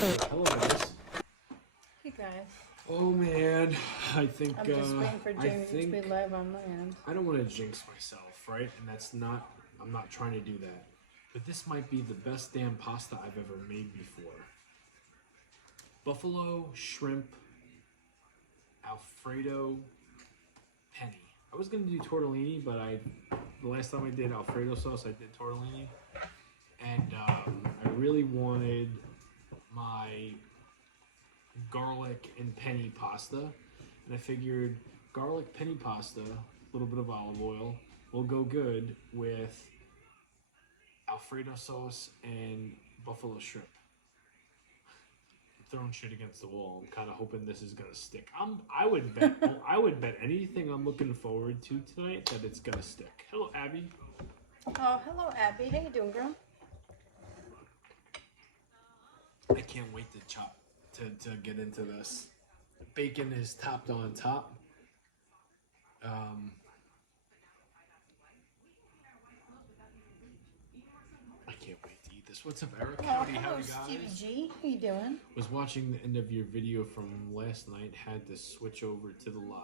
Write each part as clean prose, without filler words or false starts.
Hello, guys. Hey guys, Oh man, I think I'm just waiting for I Jamie to think be live on my end. I don't want to jinx myself, right? And that's not. I'm not trying to do that. But this might be the best damn pasta I've ever made before. Buffalo shrimp Alfredo penny. I was gonna do tortellini, but the last time I did Alfredo sauce, I did tortellini, and I really wanted my garlic and penny pasta, and I figured garlic penny pasta, a little bit of olive oil, will go good with Alfredo sauce and buffalo shrimp. I'm throwing shit against the wall. I'm kind of hoping this is gonna stick. I would bet I would bet anything I'm looking forward to tonight that it's gonna stick. Hello, Abby. Oh, hello Abby. How you doing, girl? I can't wait to get into this. Bacon is topped on top. I can't wait to eat this. What's up, Eric? Oh, Howdy, hello howdy, Stevie guys. G. How you doing? Was watching the end of your video from last night. Had to switch over to the live.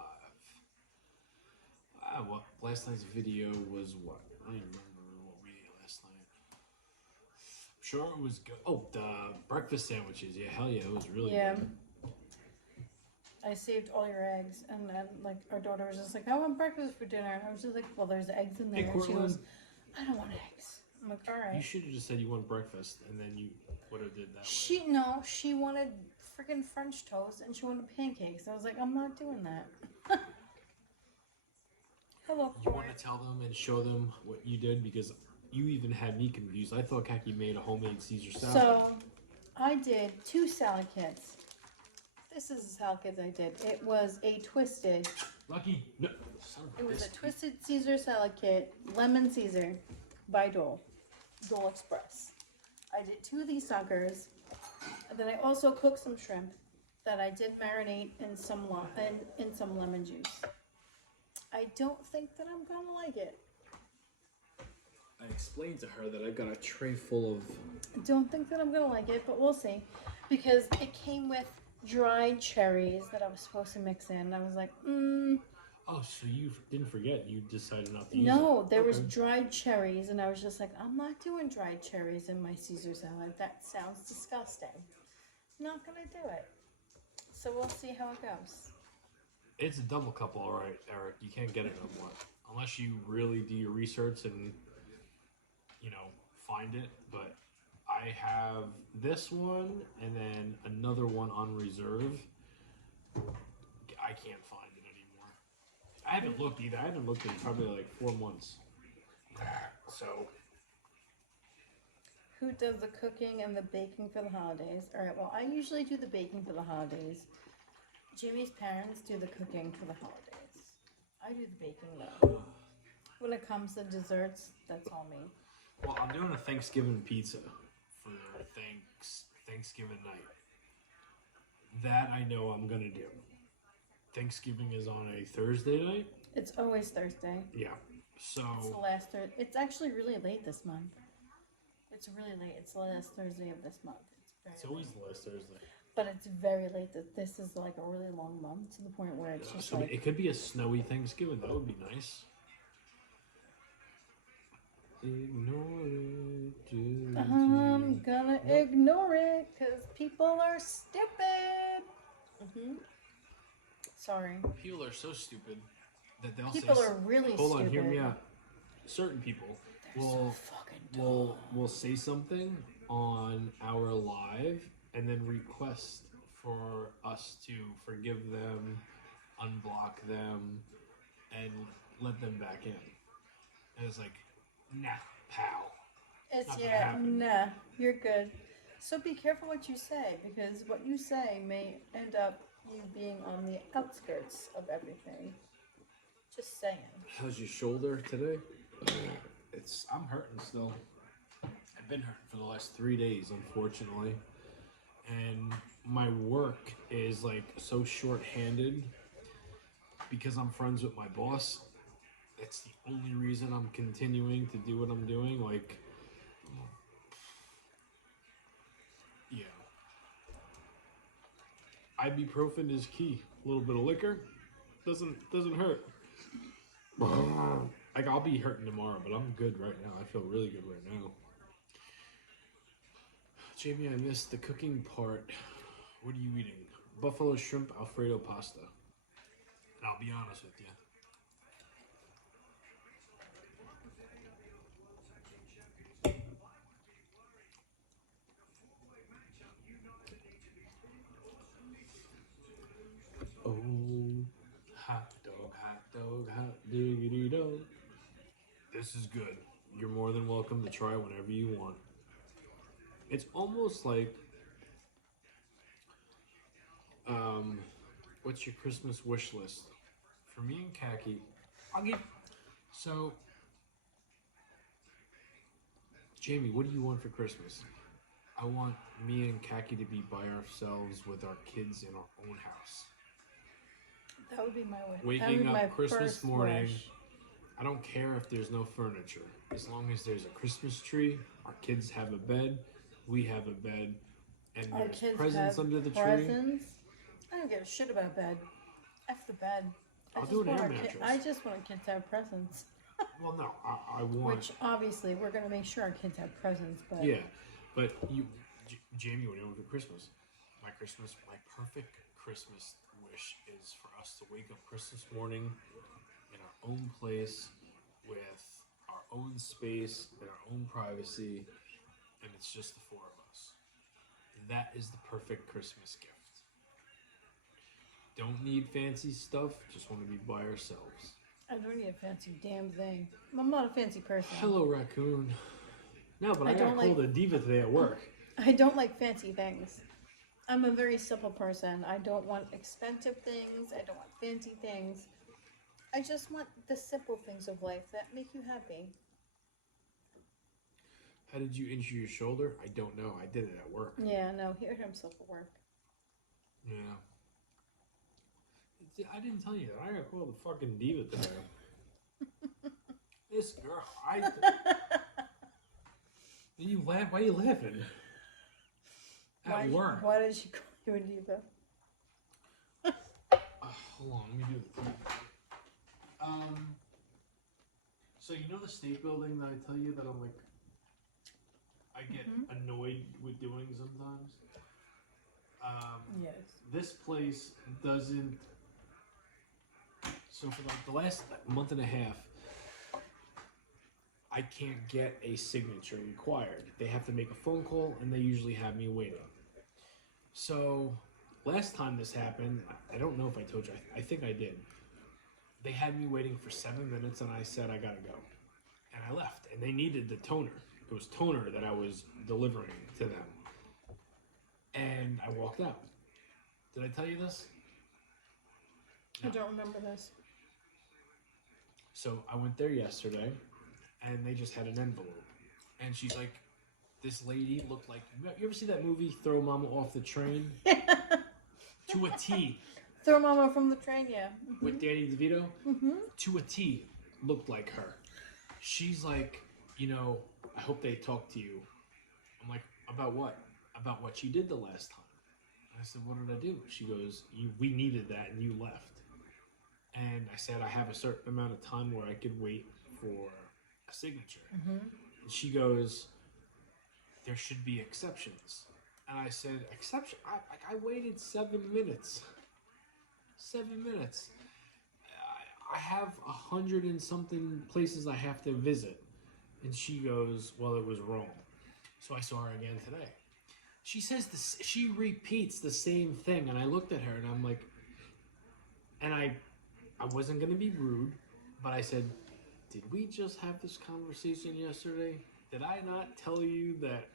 Well, last night's video was what? I don't even remember what we ate last night. I'm sure it was good. Oh, the breakfast sandwiches. Yeah, hell yeah, it was really good. I saved all your eggs, and then like our daughter was just like, "I want breakfast for dinner," and I was just like, "Well, there's eggs in there." Hey, And she Cortland. goes, "I don't want eggs." I'm like, "All You right." should have just said you want breakfast, and then you would have did that way. She wanted freaking French toast, and she wanted pancakes. I was like, "I'm not doing that." Hello, You Court. want to tell them and show them what you did, because you even had me confused. I thought Kaki made a homemade Caesar salad. So, I did 2 salad kits. This is the salad kit I did. It was a twisted. Lucky. No. It was a twisted Caesar salad kit, lemon Caesar, by Dole Express. I did 2 of these suckers, and then I also cooked some shrimp that I did marinate in some lemon juice. I don't think that I'm gonna like it. I explained to her that I got a tray full of. I don't think that I'm gonna like it, but we'll see, because it came with dried cherries that I was supposed to mix in. And I was like, Oh, so you didn't forget? You decided not to use it? No, there was dried cherries, and I was just like, I'm not doing dried cherries in my Caesar salad. That sounds disgusting. Not gonna do it. So we'll see how it goes. It's a double cup, all right, Eric. You can't get it no more unless you really do your research and find it. But I have this one and then another one on reserve. I can't find it anymore. I haven't looked either. I haven't looked in probably like 4 months. So. Who does the cooking and the baking for the holidays? All right, well, I usually do the baking for the holidays. Jimmy's parents do the cooking for the holidays. I do the baking though. When it comes to desserts, that's all me. Well, I'm doing a Thanksgiving pizza for Thanksgiving night. That I know I'm gonna do. Thanksgiving is on a Thursday night. It's always Thursday. Yeah. So. It's the last Thursday. It's actually really late this month. It's really late. It's the last Thursday of this month. It's always the last Thursday. But it's very late. This is like a really long month to the point where it's just so like... It could be a snowy Thanksgiving. That would be nice. Ignore it. I'm gonna ignore it because people are stupid. Sorry. People are so stupid that they'll People say... are really Hold stupid. on, hear me out. Certain people will say something on our live and then request for us to forgive them, unblock them, and let them back in. And it's like, nah, pal. It's Not gonna happen. nah, you're good. So be careful what you say, because what you say may end up you being on the outskirts of everything. Just saying. How's your shoulder today? I'm hurting still. I've been hurting for the last 3 days, unfortunately. And my work is like so short-handed because I'm friends with my boss. It's the only reason I'm continuing to do what I'm doing. Like, yeah. ibuprofen is key. A little bit of liquor doesn't hurt. Like, I'll be hurting tomorrow, but I'm good right now. I feel really good right now. Jamie, I missed the cooking part. What are you eating? Buffalo shrimp Alfredo pasta. And I'll be honest with you. Oh, hot dog, hot diggity dog. This is good. You're more than welcome to try whenever you want. It's almost like, what's your Christmas wish list? For me and Khaki, I'll get. So, Jamie, what do you want for Christmas? I want me and Khaki to be by ourselves with our kids in our own house. That would be my wish. Waking up Christmas morning. Wish. I don't care if there's no furniture. As long as there's a Christmas tree, our kids have a bed, we have a bed, and Our there's kids presents have under the tree. presents. I don't give a shit about bed. F the bed. I'll do an air mattress. I just want our kids to have presents. Well, no, I want. Which obviously we're gonna make sure our kids have presents, but Yeah, but Jamie, what do you want for Christmas? My perfect Christmas wish is for us to wake up Christmas morning in our own place with our own space and our own privacy, and it's just the four of us. That is the perfect Christmas gift. Don't need fancy stuff, just want to be by ourselves. I don't need a fancy damn thing. I'm not a fancy person. Hello, raccoon. No, but I got don't called a diva today at work. I don't like fancy things. I'm a very simple person. I don't want expensive things. I don't want fancy things. I just want the simple things of life that make you happy. How did you injure your shoulder? I don't know. I did it at work. Yeah, no, he hurt himself at work. Yeah. I didn't tell you that. I got called a fucking diva today. This girl, You laugh? Why are you laughing? At work. Why did she call you a diva? Hold on, let me do the thing. So you know the state building that I tell you that I'm like, I get annoyed with doing sometimes? Yes. This place doesn't. So for the last month and a half, I can't get a signature required. They have to make a phone call, and they usually have me waiting. So last time this happened, I don't know if I told you. I think I did. They had me waiting for 7 minutes, and I said I gotta go, and I left. And they needed the toner. It was toner that I was delivering to them, and I walked out. Did I tell you this? No. I don't remember this. So I went there yesterday, and they just had an envelope. And she's like, this lady looked like... You ever see that movie, Throw Mama Off the Train? To a T. Throw Mama from the Train, yeah. Mm-hmm. With Danny DeVito? Mm-hmm. To a T, looked like her. She's like, I hope they talk to you. I'm like, about what? About what she did the last time. And I said, what did I do? She goes, we needed that, and you left. And I said, I have a certain amount of time where I could wait for a signature. Mm-hmm. And she goes, there should be exceptions. And I said, exception? I waited 7 minutes. 7 minutes. I have 100 and something places I have to visit. And she goes, well, it was wrong. So I saw her again today. She says this, she repeats the same thing. And I looked at her and I'm like, and I wasn't going to be rude, but I said, did we just have this conversation yesterday? Did I not tell you that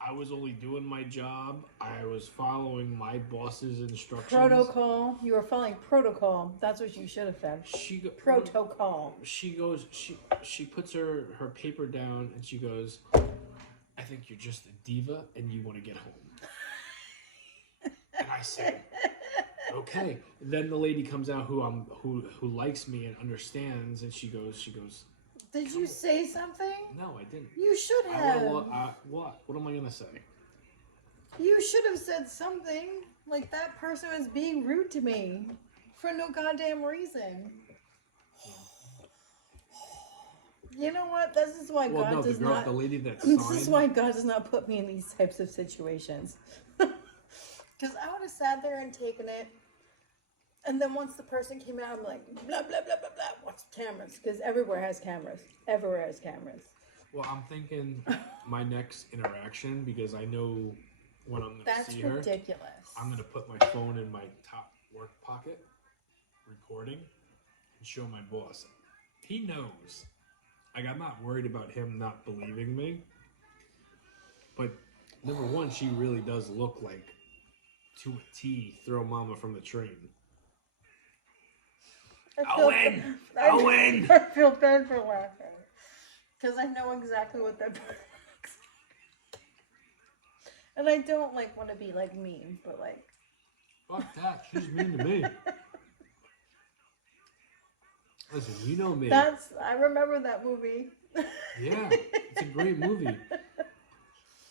I was only doing my job? I was following my boss's instructions. Protocol. You were following protocol. That's what you should have said. Protocol. She goes, she puts her paper down and she goes, I think you're just a diva and you want to get home. And I said, okay. And then the lady comes out who likes me and understands, and she goes. Did you say something? No, I didn't. You should have. What? What am I gonna say? You should have said something. Like, that person was being rude to me for no goddamn reason. You know what? This is why God does not. The lady that This is why God does not put me in these types of situations. Because I would have sat there and taken it. And then once the person came out, I'm like, blah, blah, blah, blah, blah. Watch the cameras. Because everywhere has cameras. Everywhere has cameras. Well, I'm thinking my next interaction, because I know when I'm going to see her. That's ridiculous. I'm going to put my phone in my top work pocket, recording, and show my boss. He knows. Like, I'm not worried about him not believing me. But, number one, she really does look like, to a T, throw mama from the train. I win! I feel bad for laughing. Because I know exactly what that looks like. And I don't, like, want to be, like, mean, but, like... Fuck that. She's mean to me. Listen, you know me. I remember that movie. Yeah, it's a great movie.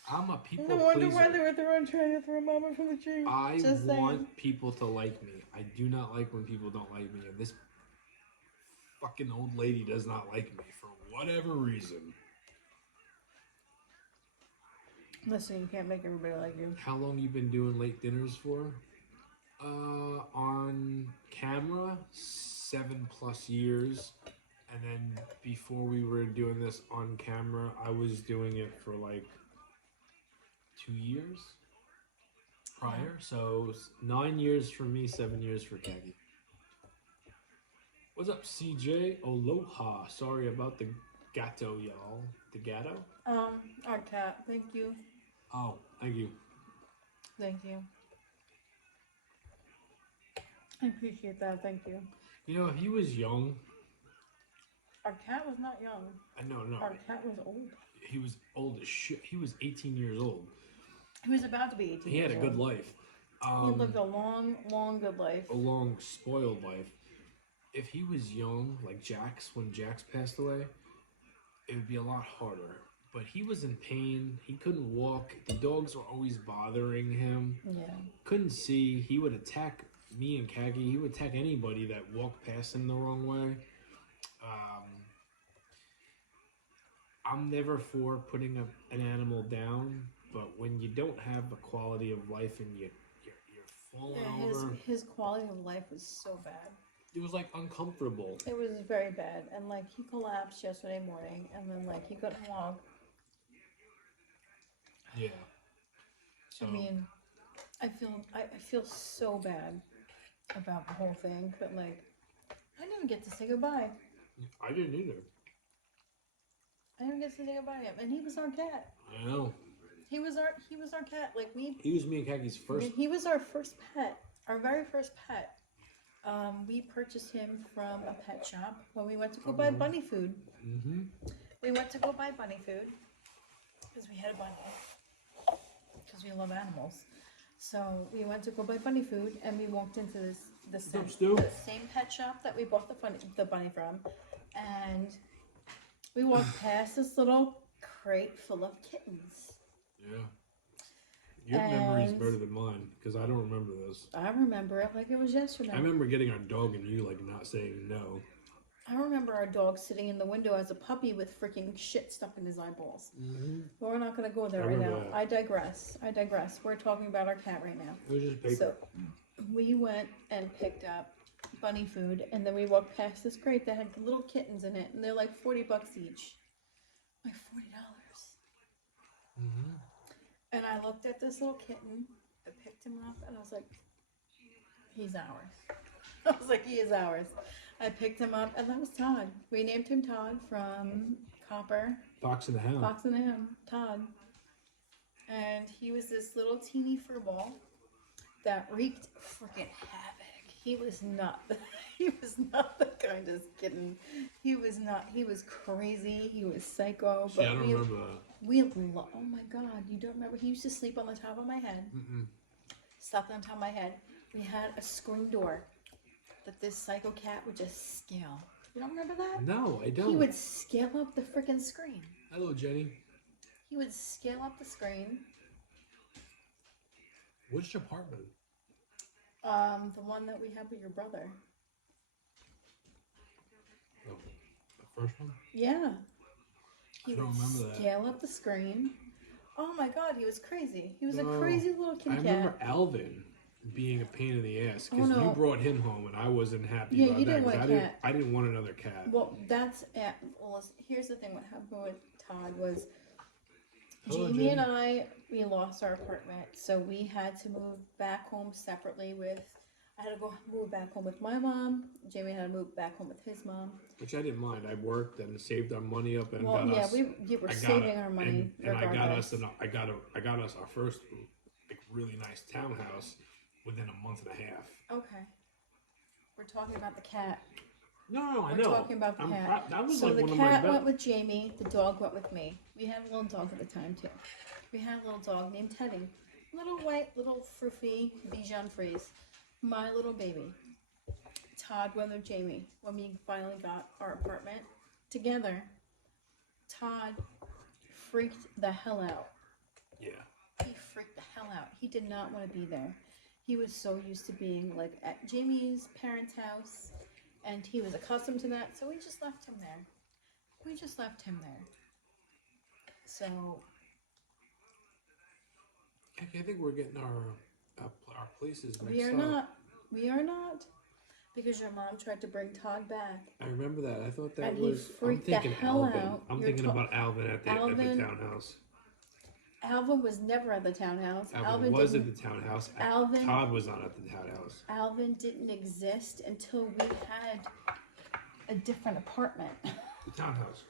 I'm a people pleaser. No wonder why they were trying to throw mama from the tree. I want people to like me. I do not like when people don't like me. And this fucking old lady does not like me for whatever reason. Listen, you can't make everybody like you. How long you been doing late dinners for? On camera, 7+ years. And then before we were doing this on camera, I was doing it for like 2 years prior. So 9 years for me, 7 years for Kagi. What's up, CJ? Aloha. Sorry about the gato, y'all. The gato? Our cat. Thank you. Oh, thank you. Thank you. I appreciate that. Thank you. You know, if he was young... Our cat was not young. No. Our cat was old. He was old as shit. He was 18 years old. He was about to be 18 He had a good life. He lived a long, long good life. A long, spoiled life. If he was young, like Jax, when Jax passed away, it would be a lot harder. But he was in pain. He couldn't walk. The dogs were always bothering him. Yeah. Couldn't see. He would attack me and Kagi. He would attack anybody that walked past him the wrong way. I'm never for putting an animal down, but when you don't have the quality of life and you're falling over... His quality of life was so bad. It was, like, uncomfortable. It was very bad. And, like, he collapsed yesterday morning, and then, like, he couldn't walk. Yeah. So, I mean, I feel so bad about the whole thing, but, like, I didn't get to say goodbye. I didn't either. I didn't get to say goodbye to him, and he was our cat. I know. He was our cat. Like, he was me and Kagi's first. He was our first pet, our very first pet. We purchased him from a pet shop when we went to go buy bunny food. Mm-hmm. We went to go buy bunny food because we had a bunny because we love animals. So we went to go buy bunny food, and we walked into the same pet shop that we bought the bunny from, and we walked past this little crate full of kittens. Yeah. Your memory's better than mine, because I don't remember this. I remember it like it was yesterday. I remember getting our dog and you, like, not saying no. I remember our dog sitting in the window as a puppy with freaking shit stuck in his eyeballs. Mm-hmm. But we're not going to go there right now. That. I digress. We're talking about our cat right now. It was just paper. So we went and picked up bunny food, and then we walked past this crate that had little kittens in it, and they're like $40 each. Like $40. Mm-hmm. And I looked at this little kitten, I picked him up, and I was like, he's ours. I was like, he is ours. I picked him up, and that was Todd. We named him Todd from Copper. Fox and the Hound. Fox and the Hound, Todd. And he was this little teeny fur ball that wreaked freaking havoc. He was not the kindest kitten. He was crazy. He was psycho. See, I don't remember that. Oh my God, you don't remember? He used to sleep on the top of my head. Mm-mm. Slept on top of my head. We had a screen door that this psycho cat would just scale. You don't remember that? No, I don't. He would scale up the freaking screen. Hello, Jenny. He would scale up the screen. Which apartment? The one that we had with your brother. The first one? Yeah. He I don't would remember that. scale up the screen. Oh my god, he was crazy. He was a crazy little kitty I cat. remember Alvin being a pain in the ass because no. you brought him home and I wasn't happy Yeah, about you that. didn't want a cat. I didn't want another cat. Well, here's the thing. What happened with Todd was Hello, Jamie and I, we lost our apartment, so we had to move back home separately with. I had to go move back home with my mom. Jamie had to move back home with his mom. Which I didn't mind. I worked and saved our money up and Well, got yeah, us. we were saving our money and regardless. I got us our first like, really nice townhouse within a month and a half. Okay. We're talking about the cat. No, I We're know. talking about the cat. That was So like the one of my cat best. went with Jamie. The dog went with me. We had a little dog at the time too. We had a little dog named Teddy. Little white, little froofy Bichon Frise. My little baby. Todd went with Jamie. When we finally got our apartment together, Todd freaked the hell out. Yeah. He freaked the hell out. He did not want to be there. He was so used to being like at Jamie's parents' house, and he was accustomed to that, so we just left him there. So I think we're getting our places mixed we are up. not, because your mom tried to bring Todd back. I remember that. I thought that And he was. I'm freaked the thinking hell Alvin. out. I'm You're thinking about Alvin at the townhouse. Alvin was never at the townhouse. Alvin was at the townhouse. Alvin- Todd was not at the townhouse. Alvin didn't exist until we had a different apartment. The townhouse.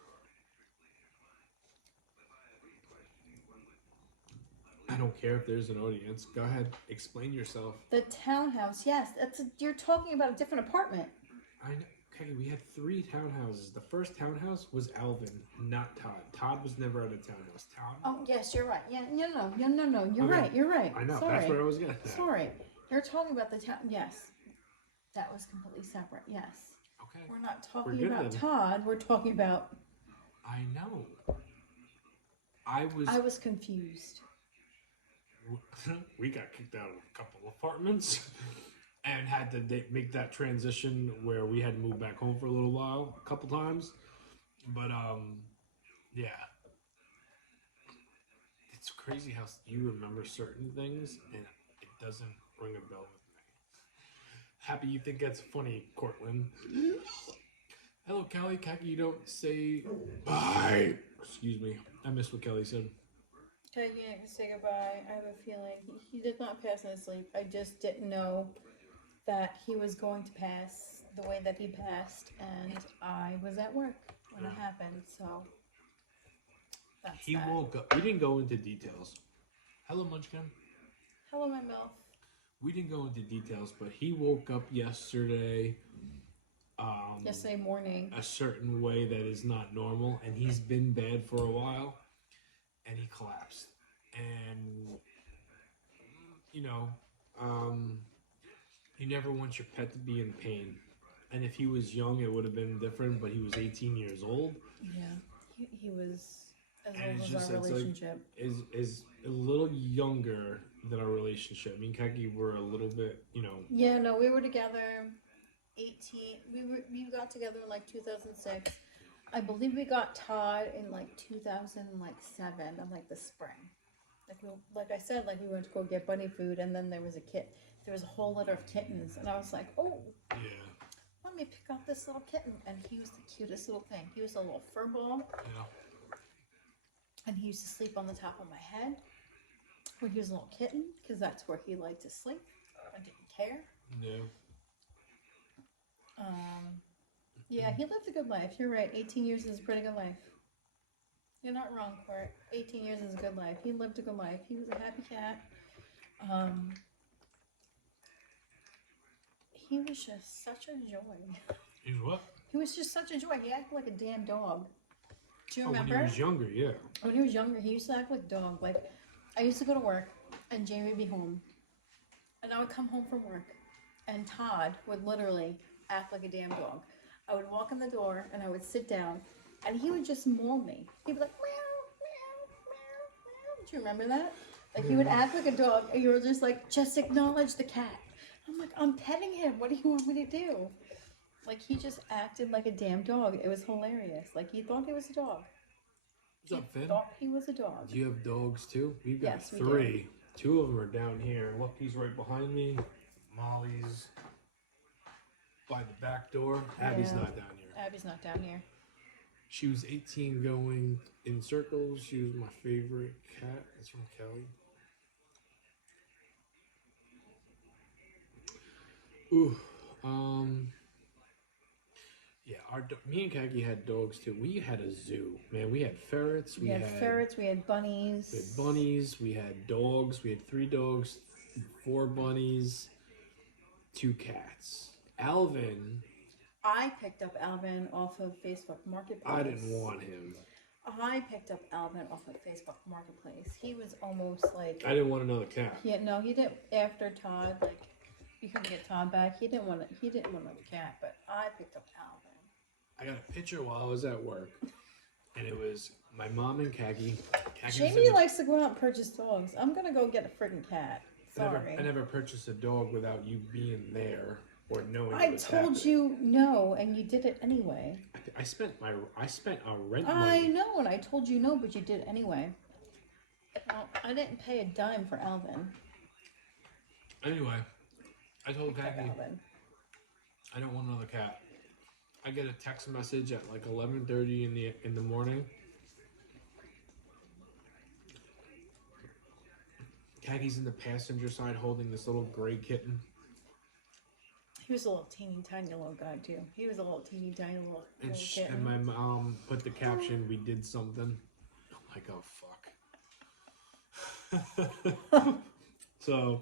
I don't care if there's an audience. Go ahead, explain yourself. The townhouse, yes, you're talking about a different apartment. I know. Okay, we had 3 townhouses. The first townhouse was Alvin, not Todd. Todd was never at a townhouse. Todd. Oh yes, you're right. Yeah, no. You're Okay. right. I know. Sorry. That's where I was getting at. Sorry, you're talking about the town. Yes, that was completely separate. Yes, Okay. we're not We're talking good about then. Todd. We're talking about. I know. I was confused. We got kicked out of a couple apartments and had to make that transition where we had to move back home for a little while, a couple times. But yeah, it's crazy how you remember certain things and it doesn't ring a bell with me. Happy you think that's funny, Cortland. Hello, Kelly. Khaki, you don't say bye. Excuse me. I missed what Kelly said. Okay, yeah, say goodbye. I have a feeling he did not pass in his sleep. I just didn't know that he was going to pass the way that he passed, and I was at work when it happened, so that's He that. woke up. We didn't go into details. Hello, Munchkin. Hello, my mouth. We didn't go into details, but he woke up yesterday. Yesterday morning. A certain way that is not normal, and he's been bad for a while. And he collapsed. And, you know, you never want your pet to be in pain. And if he was young, it would have been different, but he was 18 years old. Yeah, he was as And old it's as our just, relationship. is a little younger than our relationship. Me and Kaki were a little bit, you know. Yeah, no, we were together 18. We got together in like 2006. I believe we got Todd in like 2007 of like the spring. Like I said, like we went to go get bunny food, and then there was a whole litter of kittens, and I was like, oh, Yeah. let me pick out this little kitten, and he was the cutest little thing. He was a little fur ball, Yeah. and he used to sleep on the top of my head when he was a little kitten, because that's where he liked to sleep. I didn't care. Yeah. Yeah, he lived a good life. You're right. 18 years is a pretty good life. You're not wrong, Court. 18 years is a good life. He lived a good life. He was a happy cat. He was just such a joy. He was what? He was just such a joy. He acted like a damn dog. Do you Oh, remember? when he was younger, yeah. When he was younger, he used to act like a dog. Like, I used to go to work, and Jamie would be home. And I would come home from work, and Todd would literally act like a damn dog. I would walk in the door, and I would sit down, and he would just maul me. He'd be like, meow, meow, meow, meow. Do you remember that? Like, he would act like a dog, and you were just like, just acknowledge the cat. I'm like, I'm petting him. What do you want me to do? Like, he just acted like a damn dog. It was hilarious. Like, he thought he was a dog. What's up, Finn? Thought he was a dog. Do you have dogs too? We've got Yes, we three. Two of them are down here. Lucky's right behind me. Molly's by the back door. Abby's Yeah. not down here. Abby's not down here. She was 18 going in circles. She was my favorite cat. That's from Kelly. Ooh, yeah, me and Kaki had dogs too. We had a zoo, man. We had ferrets. We had ferrets. We had bunnies. We had bunnies. We had dogs. We had 3 dogs, 4 bunnies, 2 cats. Alvin. I picked up Alvin off of Facebook Marketplace. I didn't want him. I picked up Alvin off of Facebook Marketplace. He was almost like... I didn't want another cat. Yeah, no, he didn't. After Todd, like, you couldn't get Todd back. He didn't want another cat, but I picked up Alvin. I got a picture while I was at work, and it was my mom and Kaki. Jamie likes to go out and purchase dogs. I'm gonna go get a freaking cat. Sorry. I never purchased a dog without you being there or knowing. I told you no, and you did it anyway. I spent our rent I money. know, and I told you no, but you did anyway. Well, I didn't pay a dime for Alvin. Anyway, I told Kaki Alvin. I don't want another cat. I get a text message at like 11:30 in the morning. Kaki's in the passenger side holding this little gray kitten. He was a little teeny tiny little guy too. He was a little teeny tiny little kitten. And my mom put the caption, "We did something." I'm like, oh fuck. So,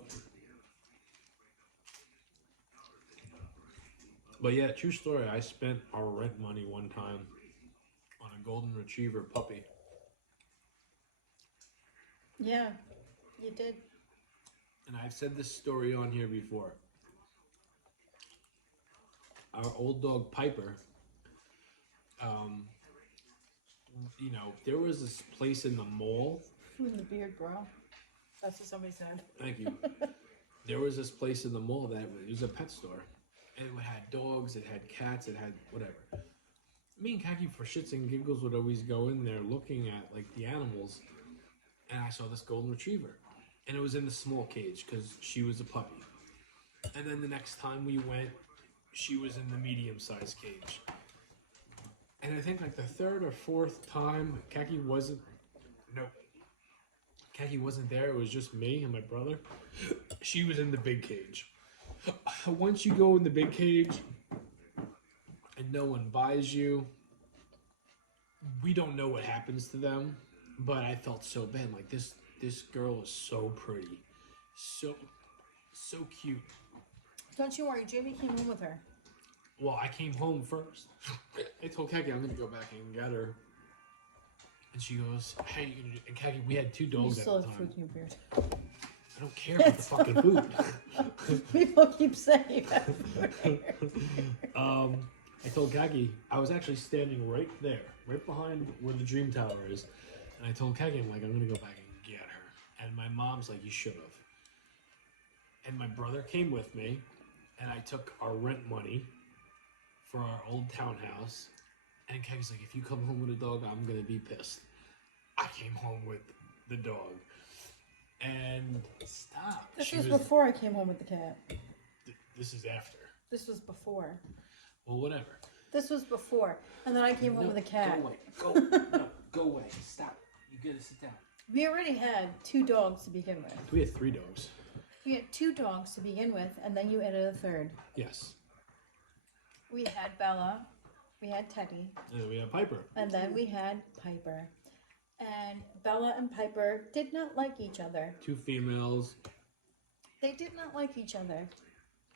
but yeah, true story. I spent our rent money one time on a golden retriever puppy. Yeah, you did. And I've said this story on here before. Our old dog Piper, you know, there was this place in the mall. In the beard, bro. That's what somebody said. Thank you. There was this place in the mall that it was a pet store. And it had dogs, it had cats, it had whatever. Me and Kaki, for shits and giggles, would always go in there looking at like the animals. And I saw this golden retriever. And it was in the small cage because she was a puppy. And then the next time we went, she was in the medium-sized cage. And I think like the 3rd or 4th time, Kaki wasn't there. It was just me and my brother. She was in the big cage. Once you go in the big cage and no one buys you, we don't know what happens to them. But I felt so bad. Like this girl is so pretty, so cute. Don't you worry, Jamie came home with her. Well, I came home first. I told Kaki I'm gonna go back and get her, and she goes, "Hey, you gonna do?" And Kaki, we had 2 dogs at the time. Food in your beard. I don't care about the fucking food. People keep saying that. I told Kaki I was actually standing right there, right behind where the Dream Tower is, and I told Kaki I'm gonna go back and get her. And my mom's like, "You should have." And my brother came with me, and I took our rent money for our old townhouse. And Kaki's like, "If you come home with a dog, I'm gonna be pissed." I came home with the dog, and stop. This was before I came home with the cat. This is after. This was before. Well, whatever. This was before, and then I came home with a cat. Go away. No, go away. Stop. You gotta sit down. We already had 2 dogs to begin with. We had 3 dogs. We had 2 dogs to begin with, and then you added a 3rd. Yes. We had Bella, we had Teddy, And then we had Piper. and then we had Piper. And Bella and Piper did not like each other. 2 females. They did not like each other.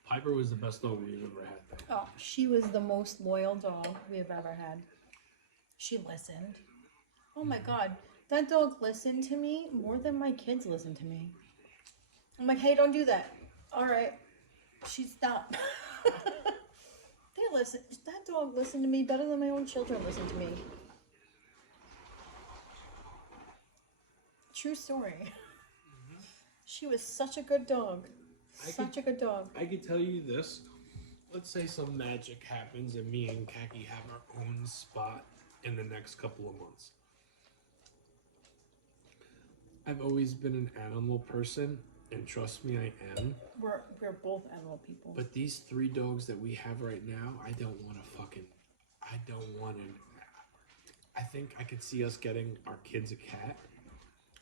Piper was the best dog we've ever had. Oh, she was the most loyal dog we have ever had. She listened. Oh my God, that dog listened to me more than my kids listen to me. I'm like, hey, don't do that. All right. She stopped. They listen. That dog listened to me better than my own children listen to me. True story. She was such a good dog. Such a good dog. I could tell you this. Let's say some magic happens and me and Kaki have our own spot in the next couple of months. I've always been an animal person, and trust me, I am. We're both animal people. But these 3 dogs that we have right now, I don't want to. I think I could see us getting our kids a cat,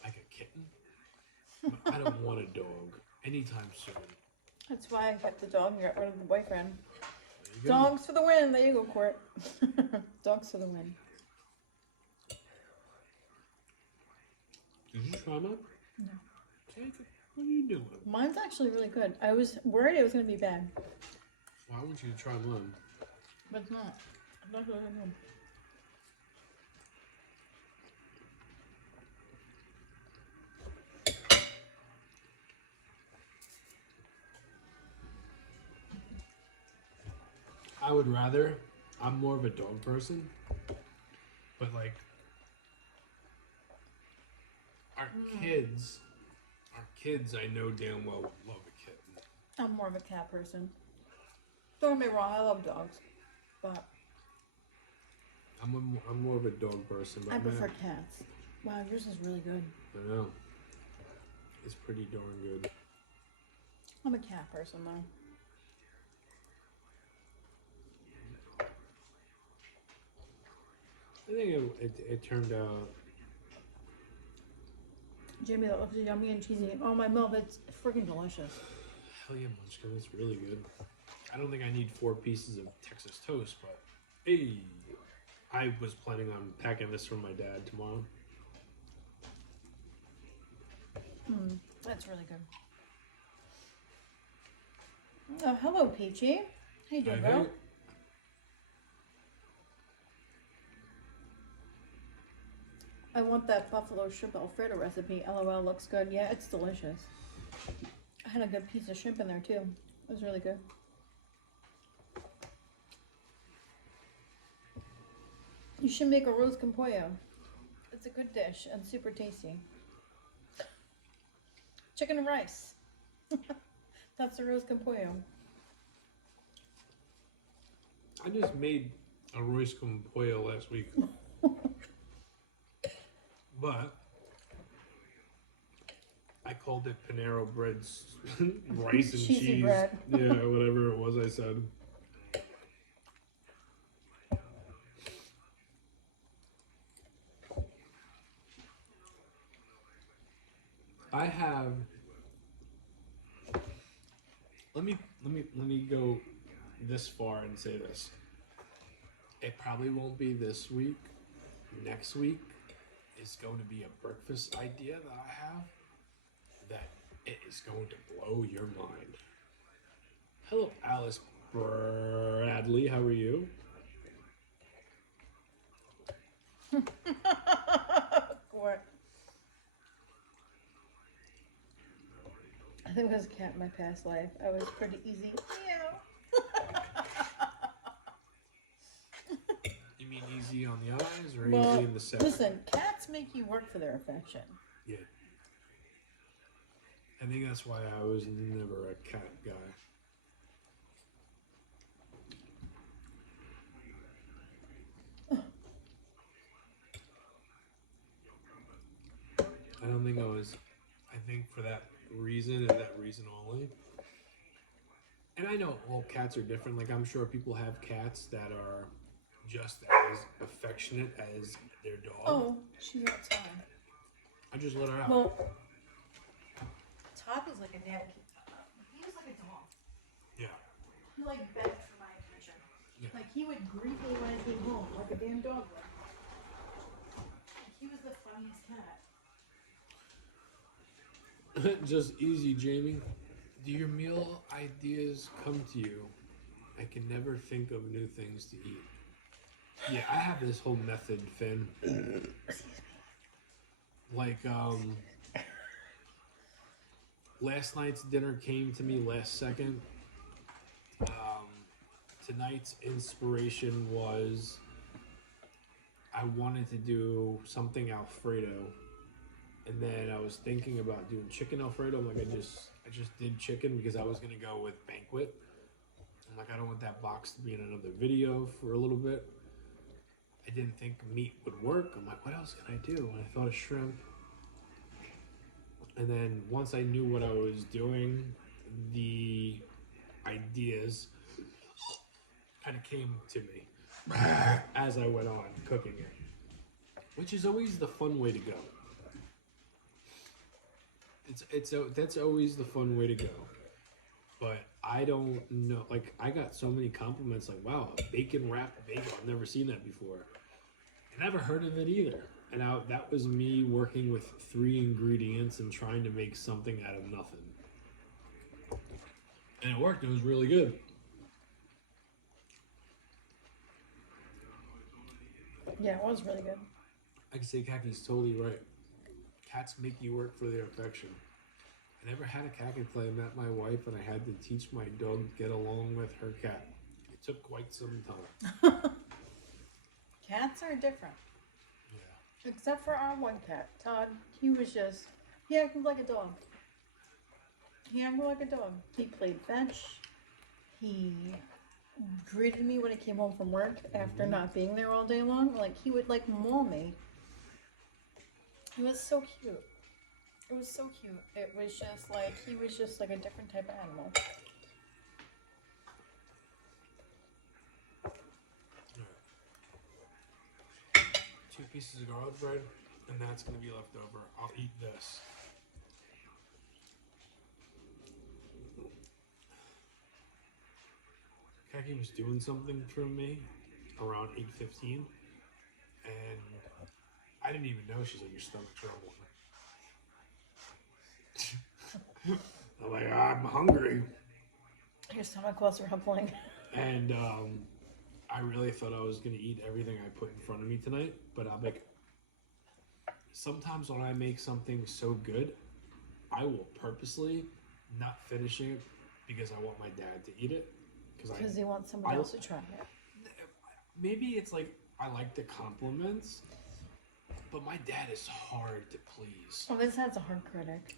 like a kitten. But I don't want a dog anytime soon. That's why I kept the dog and got rid of the boyfriend. There you go. Dogs for the win. There you go, Court. Dogs for the win. Did you try mine? No. Take it. What are you doing? Mine's actually really good. I was worried it was going to be bad. Why would you try mine? But it's not. I'm not really good. I would rather. I'm more of a dog person, but like our kids, I know damn well would love a kitten. I'm more of a cat person. Don't get me wrong, I love dogs, but I'm more of a dog person. But I prefer cats. Wow, yours is really good. I know. It's pretty darn good. I'm a cat person though. I think it turned out. Jimmy, that looks yummy and cheesy. Oh, my milk, it's freaking delicious. Hell yeah, Munchkin, it's really good. I don't think I need 4 pieces of Texas toast, but hey, I was planning on packing this for my dad tomorrow. That's really good. Oh, hello, Peachy. How you doing, Hey, bro? hey. I want that buffalo shrimp Alfredo recipe. LOL, looks good. Yeah, it's delicious. I had a good piece of shrimp in there, too. It was really good. You should make a rose con pollo. It's a good dish and super tasty. Chicken and rice. That's the rose con pollo. I just made a Royce con pollo last week. But I called it Panero bread's rice and Cheesy cheese. bread. Yeah, whatever it was I said. I have let me go this far and say this. It probably won't be this week. Next week is going to be a breakfast idea that I have that it is going to blow your mind. Hello, Alice Bradley. How are you? Or, I think I was a cat in my past life. I was pretty easy. You mean easy on the eyes or Well, easy in the set? listen, cats make you work for their affection. Yeah. I think that's why I was never a cat guy. I don't think I was. I think for that reason and that reason only. And I know all cats are different. Like, I'm sure people have cats that are just as affectionate as their dog. Oh, she's outside. I just let her out. Well, Todd was like a dad. He was like a dog. Yeah. He like begged for my attention. Yeah. Like he would greet me when I came home, like a damn dog would. Like, he was the funniest cat. Just easy, Jamie. Do your meal ideas come to you? I can never think of new things to eat. Yeah, I have this whole method, Finn. Like, last night's dinner came to me last second. Tonight's inspiration was I wanted to do something Alfredo. And then I was thinking about doing chicken Alfredo. I'm like, I just did chicken because I was gonna go with banquet. I'm like, I don't want that box to be in another video for a little bit. I didn't think meat would work. I'm like, what else can I do? And I thought of shrimp. And then once I knew what I was doing, the ideas kind of came to me as I went on cooking it, which is always the fun way to go. That's always the fun way to go. But I don't know, like, I got so many compliments, like, wow, a bacon wrapped bagel. I've never seen that before. I never heard of it either. And that was me working with 3 ingredients and trying to make something out of nothing. And it worked. It was really good. Yeah, it was really good. I can say Kaki's totally right. Cats make you work for their affection. I never had a cat until I met my wife, and I had to teach my dog to get along with her cat. It took quite some time. Cats are different. Yeah. Except for our one cat, Todd. He acted like a dog. He played fetch. He greeted me when I came home from work after not being there all day long. Like, he would, like, maul me. It was so cute. It was so cute. It was just like, he was just like a different type of animal. 2 pieces of garlic bread, and that's going to be left over. I'll eat this. Kaki was doing something for me around 8:15, and I didn't even know. She's like, your stomach's rumbling. I'm like, I'm hungry. Your stomach was rumbling. And I really thought I was going to eat everything I put in front of me tonight, but I'm like, sometimes when I make something so good, I will purposely not finish it because I want my dad to eat it. Because you want somebody else to try it. Maybe it's like, I like the compliments, but my dad is hard to please. Oh, his dad's a hard critic.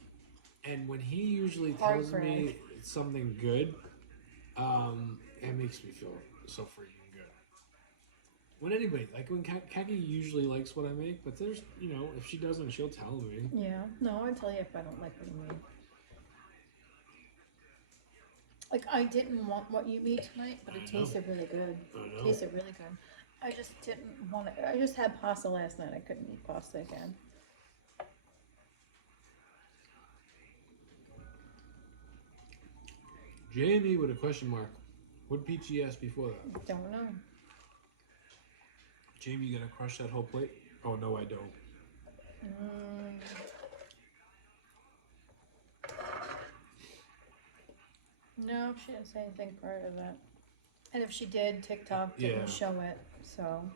And when he usually tells me it's something good, it makes me feel so freaking good. When anybody, like when Kaki usually likes what I make, but there's, if she doesn't, she'll tell me. Yeah, no, I tell you if I don't like what you make. Like, I didn't want what you made tonight, but it tasted really good. It tasted really good. I just didn't want it. I just had pasta last night. I couldn't eat pasta again. Jamie with a question mark. What did Peachy ask before that? Don't know. Jamie, you gonna crush that whole plate? Oh, no, I don't. No, she didn't say anything prior to that. And if she did, TikTok didn't show it, so.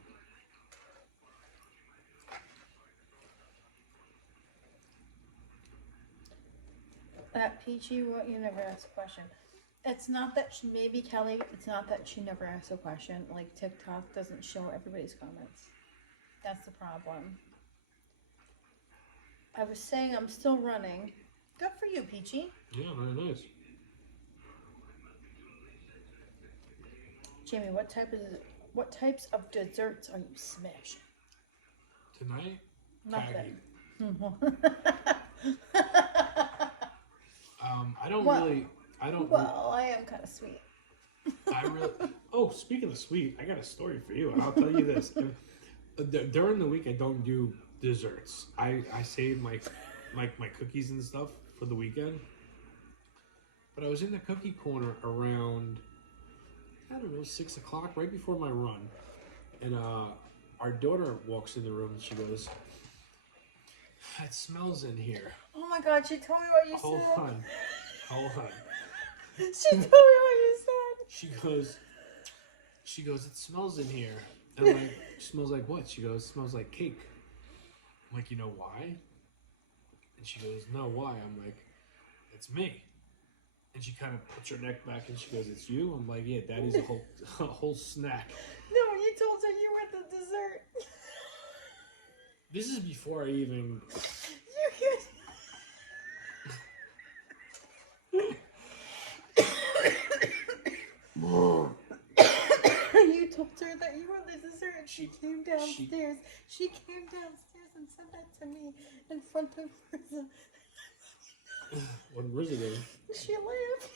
That Peachy, what? You never asked a question. It's not that she, maybe Kelly, it's not that she never asked a question. Like, TikTok doesn't show everybody's comments. That's the problem. I was saying I'm still running. Good for you, Peachy. Yeah, very nice. Jamie, what types of desserts are you smashing? Tonight? Nothing. Well, I am kind of sweet. Oh, speaking of sweet, I got a story for you. I'll tell you this. During the week, I don't do desserts. I save my cookies and stuff for the weekend. But I was in the cookie corner around, I don't know, 6 o'clock, right before my run. And our daughter walks in the room and she goes, it smells in here. Oh my God, she told me what you Hold said. on. She told me what you said. She goes, it smells in here. And I'm like, smells like what? She goes, it smells like cake. I'm like, you know why? And she goes, no, why? I'm like, it's me. And she kind of puts her neck back and she goes, it's you? I'm like, yeah, Daddy's a whole snack. No, you told her you were the dessert. This is before I even... You She came downstairs. She came downstairs and said that to me in front of Rizzo. What Rizzo did? She laughed.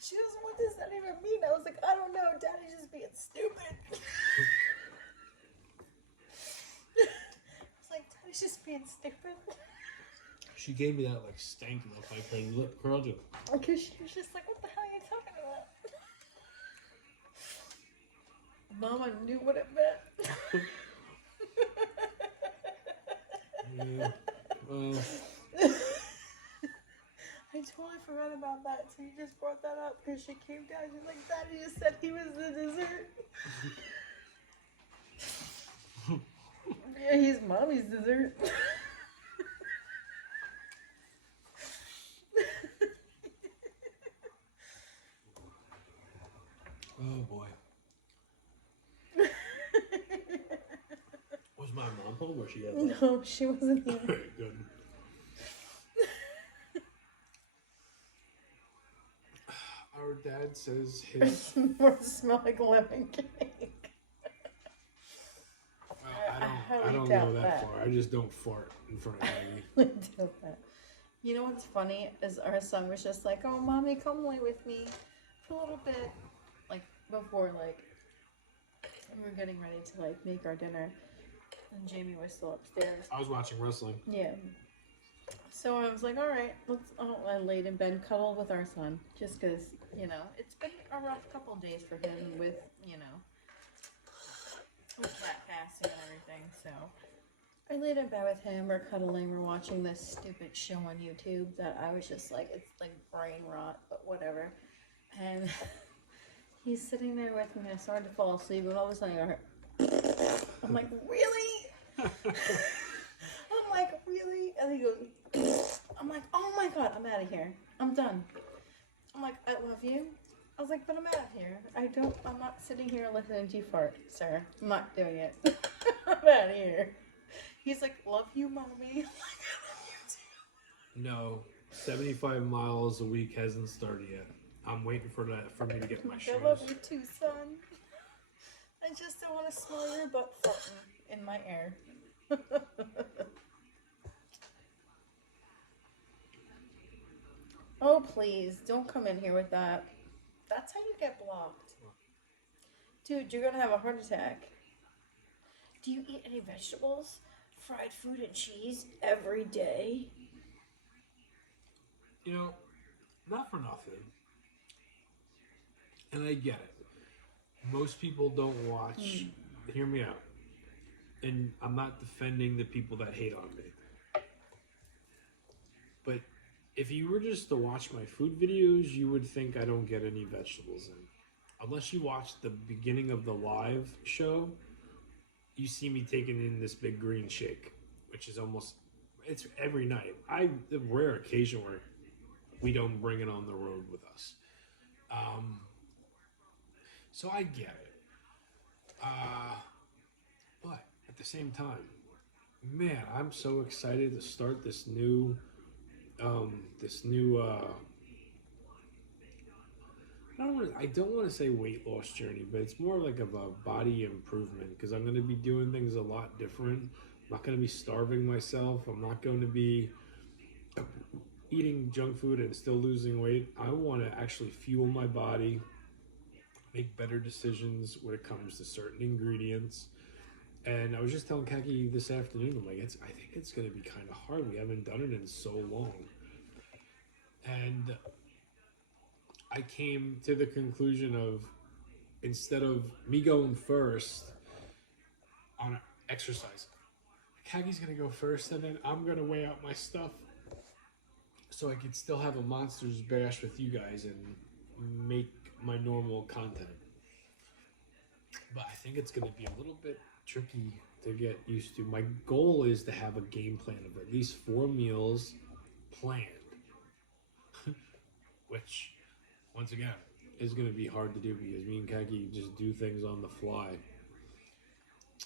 She was, what does that even mean? I was like, I don't know. Daddy's just being stupid. I was like, Daddy's just being stupid. She gave me that like stank look, like her lip curled. Because she was just like, what the hell are you talking about? Mama knew what it meant. Yeah. Well. I totally forgot about that, so you just brought that up because she came down. She's like, Daddy just said he was the dessert. Yeah, he's Mommy's dessert. Oh boy. Was my mom home or she had left? No, she wasn't here. Good. Our dad says his. More smell like lemon cake. Well, I don't doubt go that that. far. I just don't fart in front of Maggie. I doubt that. You know what's funny is our son was just like, "Oh, Mommy, come lay with me for a little bit," like before like we were getting ready to like make our dinner, and Jamie was still upstairs. I was watching wrestling. Yeah. So I was like, all right, let's. I laid in bed, cuddled with our son, just because it's been a rough couple days for him with with cat passing and everything. So I laid in bed with him. We're cuddling. We're watching this stupid show on YouTube that I was just like, it's like brain rot, but whatever. And he's sitting there with me. I started to fall asleep, and all of a sudden I heard. I'm like, really? I'm like, really? And he goes. I'm like, oh my god, I'm out of here. I'm done. I'm like, I love you. I was like, but I'm out of here. I'm not sitting here listening to you fart, sir. I'm not doing it. I'm out of here. He's like, love you, Mommy. I'm like, I love you too. No, 75 miles a week hasn't started yet. I'm waiting for me to get my shoes. I love you too, son. I just don't want to smell your butt farting in my air. Oh, please, don't come in here with that. That's how you get blocked. Dude, you're gonna have a heart attack. Do you eat any vegetables, fried food, and cheese every day? Not for nothing. And I get it. Most people don't watch. Hear me out. And I'm not defending the people that hate on me. But if you were just to watch my food videos, you would think I don't get any vegetables in. Unless you watch the beginning of the live show, you see me taking in this big green shake, which is it's every night. The rare occasion where we don't bring it on the road with us. So I get it. But at the same time, man, I'm so excited to start this new I don't want to say weight loss journey, but it's more like of a body improvement because I'm going to be doing things a lot different. I'm not going to be starving myself. I'm not going to be eating junk food and still losing weight. I want to actually fuel my body, make better decisions when it comes to certain ingredients. And I was just telling Kaki this afternoon, I'm like, I think it's going to be kind of hard. We haven't done it in so long. And I came to the conclusion of, instead of me going first on exercise, Kaki's going to go first, and then I'm going to weigh out my stuff so I could still have a Monsters Bash with you guys and make my normal content. But I think it's going to be a little bit tricky to get used to. My goal is to have a game plan of at least 4 meals planned, which, once again, is going to be hard to do because me and Kaki just do things on the fly.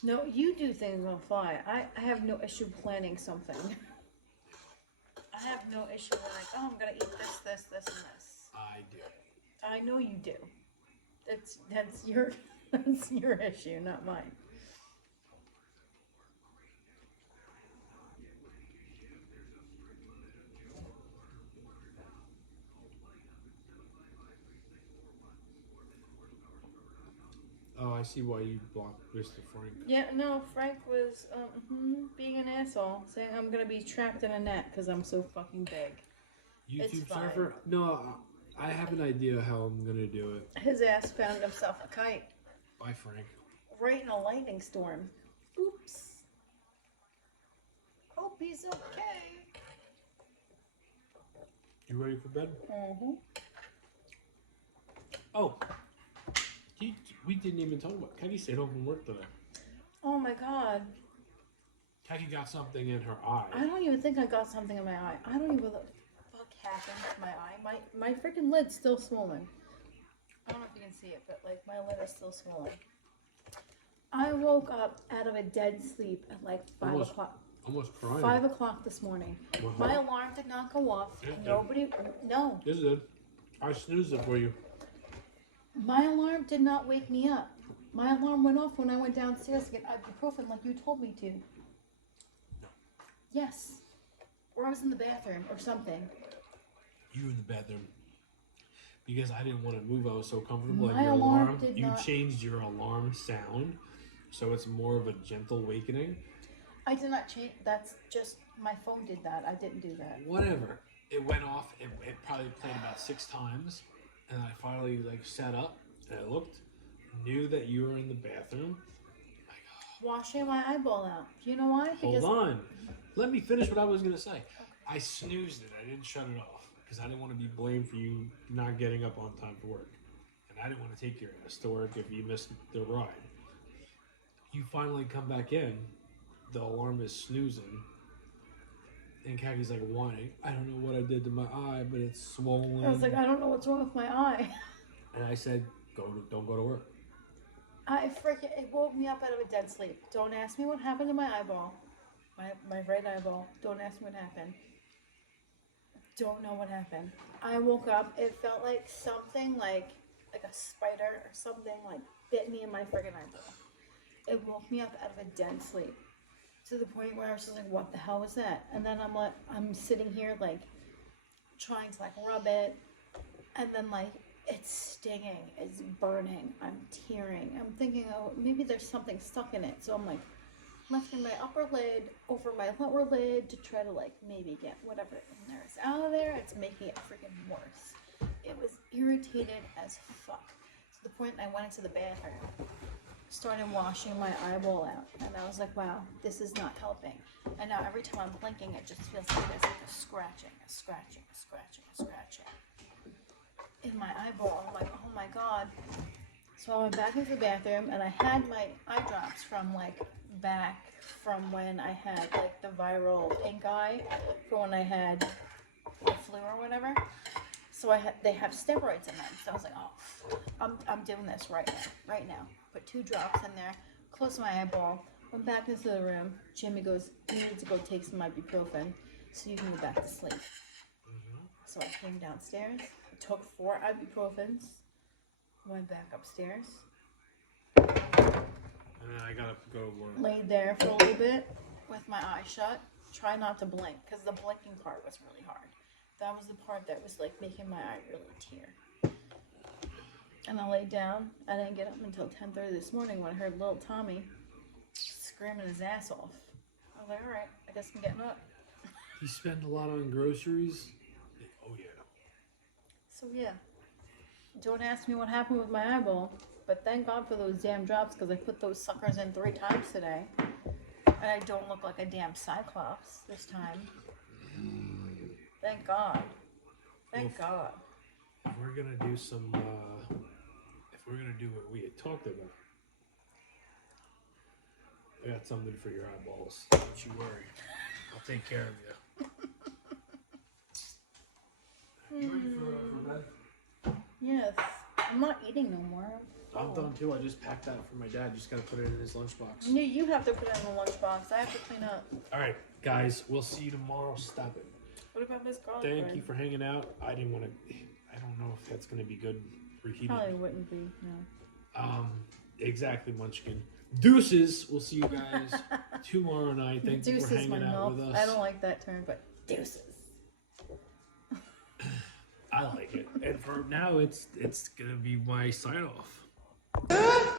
No, you do things on the fly. I have no issue planning something. I have no issue with like, oh, I'm going to eat this, and this. I do. I know you do. That's your that's your issue, not mine. Oh, I see why you blocked Mr. Frank. Yeah, no, Frank was being an asshole, saying I'm gonna be trapped in a net because I'm so fucking big. YouTube fine. surfer? No, I have an idea how I'm gonna do it. His ass found himself a kite Bye, Frank. right in a lightning storm. Oops. Hope he's okay. You ready for bed? Mm-hmm. Oh, we didn't even talk about. Kaki stayed home from work today. Oh my god. Kaki got something in her eye. I don't even think I got something in my eye. I don't even know what the fuck happened to my eye. My freaking lid's still swollen. I don't know if you can see it, but like my lid is still swollen. I woke up out of a dead sleep at like 5 o'clock. Almost crying. 5 o'clock this morning. My alarm did not go off. No. This is it. I snoozed it for you. My alarm did not wake me up. My alarm went off when I went downstairs to get ibuprofen like you told me to. No. Yes. Or I was in the bathroom or something. You were in the bathroom. Because I didn't want to move, I was so comfortable. My alarm did you not... changed your alarm sound, so it's more of a gentle awakening. I did not change. That's just my phone did that. I didn't do that. Whatever. It went off. It probably played about 6 times, and I finally like sat up and I looked, knew that you were in the bathroom. Like, washing my eyeball out. Do you know why? Hold on. Let me finish what I was gonna say. Okay. I snoozed it. I didn't shut it off because I didn't want to be blamed for you not getting up on time for work, and I didn't want to take your ass to work if you missed the ride. You finally come back in. The alarm is snoozing, and Kaki's like whining. I don't know what I did to my eye, but it's swollen. I was like, I don't know what's wrong with my eye. And I said, don't go to work. It woke me up out of a dead sleep. Don't ask me what happened to my eyeball. My right eyeball. Don't ask me what happened. Don't know what happened. I woke up, it felt like something like a spider or something like bit me in my friggin' eyeball. It woke me up out of a dead sleep. To the point where I was just like, what the hell was that? And then I'm sitting here like trying to like rub it, and then like it's stinging, it's burning, I'm tearing. I'm thinking, oh, maybe there's something stuck in it. So I'm like lifting my upper lid over my lower lid to try to like maybe get whatever in there is out of there. It's making it freaking worse. It was irritated as fuck. To the point I went into the bathroom, started washing my eyeball out, and I was like, wow, this is not helping. And now every time I'm blinking, it just feels like there's like a scratching in my eyeball. I'm like, oh my god. So I went back into the bathroom, and I had my eye drops from like back from when I had like the viral pink eye, from when I had the flu or whatever. So they have steroids in them. So I was like, oh, I'm doing this right now. Put 2 drops in there, closed my eyeball, went back into the room. Jimmy goes, you need to go take some ibuprofen so you can go back to sleep. So I came downstairs, took 4 ibuprofens, went back upstairs. And then I gotta go to work. Laid there for a little bit with my eyes shut. Try not to blink, because the blinking part was really hard. That was the part that was like making my eye really tear. And I laid down. I didn't get up until 10:30 this morning when I heard little Tommy screaming his ass off. I was like, all right, I guess I'm getting up. You spend a lot on groceries? Oh, yeah. So, yeah. Don't ask me what happened with my eyeball, but thank God for those damn drops, because I put those suckers in 3 times today. And I don't look like a damn cyclops this time. Thank God. Thank God. If we're gonna do some, if we're gonna do what we had talked about, I got something for your eyeballs. Don't you worry. I'll take care of you. You ready for bed? Yes. I'm not eating no more. I'm done too. I just packed that for my dad. Just gotta put it in his lunchbox. No, you have to put it in the lunchbox. I have to clean up. Alright, guys. We'll see you tomorrow. Stop it. What about Miss Garland? Thank you for hanging out. I don't know if that's gonna be good reheated. Probably wouldn't be, no. Exactly, Munchkin. Deuces. We'll see you guys tomorrow night. Thank you for Deuces, my hanging out mouth. with us. I don't like that term, but deuces. I like it. And for now, it's gonna be my sign off.